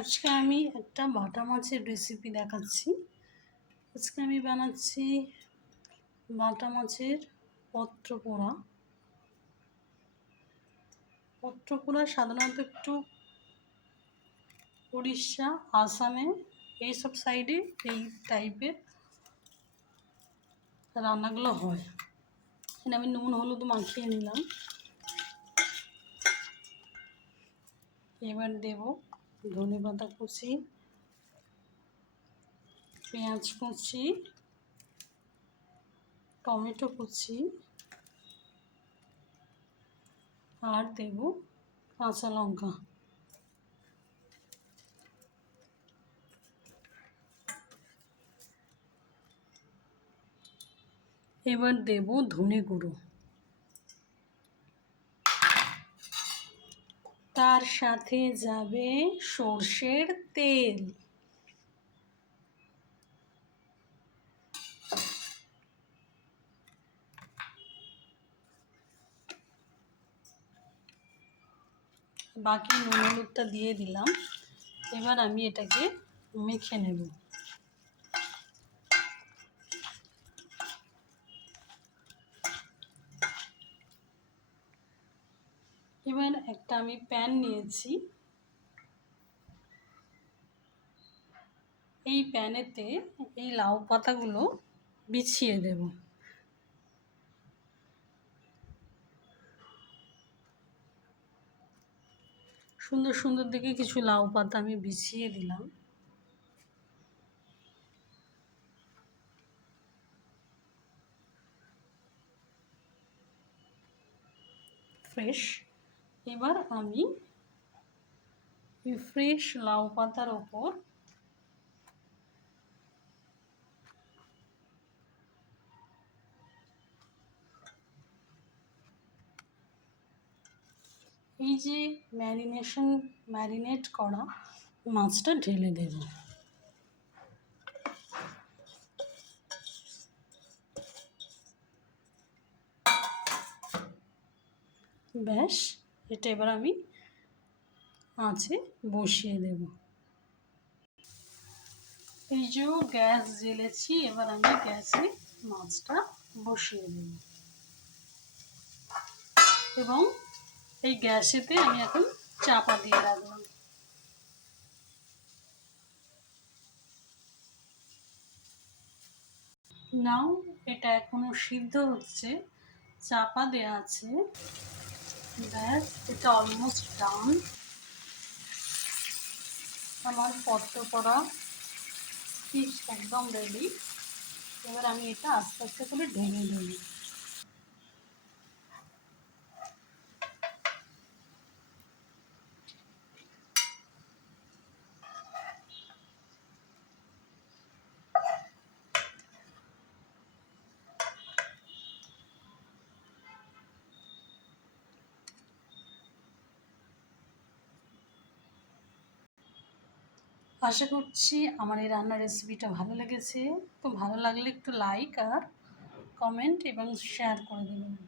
আজকে আমি একটা বাটা মাছের রেসিপি দেখাচ্ছি। আজকে আমি বানাচ্ছি বাটা মাছের পত্র পোড়া। পত্র পোড়া সাধারণত একটু উড়িষ্যা, আসামে এইসব সাইডে এই টাইপের রান্নাগুলো হয়। এখানে আমি নুন হলুদ মাখিয়ে নিলাম। এবার দেব ধনেপাতা কুচি, পেঁয়াজ কুচি, টমেটো কুচি আর দেব কাঁচা লঙ্কা। এবার দেব ধনে গুঁড়ো, তার সাথে যাবে সর্ষের তেল। বাকি নুন হলুদটা দিয়ে দিলাম। এবার আমি এটাকে মেখে নেব। এবার একটা আমি প্যান নিয়েছি। এই প্যানেতে এই লাউ পাতাগুলো বিছিয়ে দেব। সুন্দর সুন্দর দেখে কিছু লাউ পাতা আমি বিছিয়ে দিলাম। ফ্রেশ। এবার আমি এই ফ্রেশ লাউ পাতার ওপর এই যে ম্যারিনেট করা মাছটা ঢেলে দেব। ব্যাস, এটা এবার আমি আঁচে বসিয়ে দেব। এই যে গ্যাস জ্বেলেছি, এবার আমি গ্যাসে মাছটা বসিয়ে দেব এবং এই গ্যাসেতে আমি এখন চাপা দিয়ে রাখলাম। নাও এটা এখনো সিদ্ধ হচ্ছে, চাপা দেওয়া আছে। ব্যাস, এটা অলমোস্ট ডান। আমার পত্র পোড়া ফিশ একদম রেডি। এবার আমি এটা আস্তে আস্তে করে ঢেলে দেব। আশা করছি আমার এই রান্নার রেসিপিটা ভালো লেগেছে। তো ভালো লাগলে একটু লাইক আর কমেন্ট এবং শেয়ার করে দেবেন।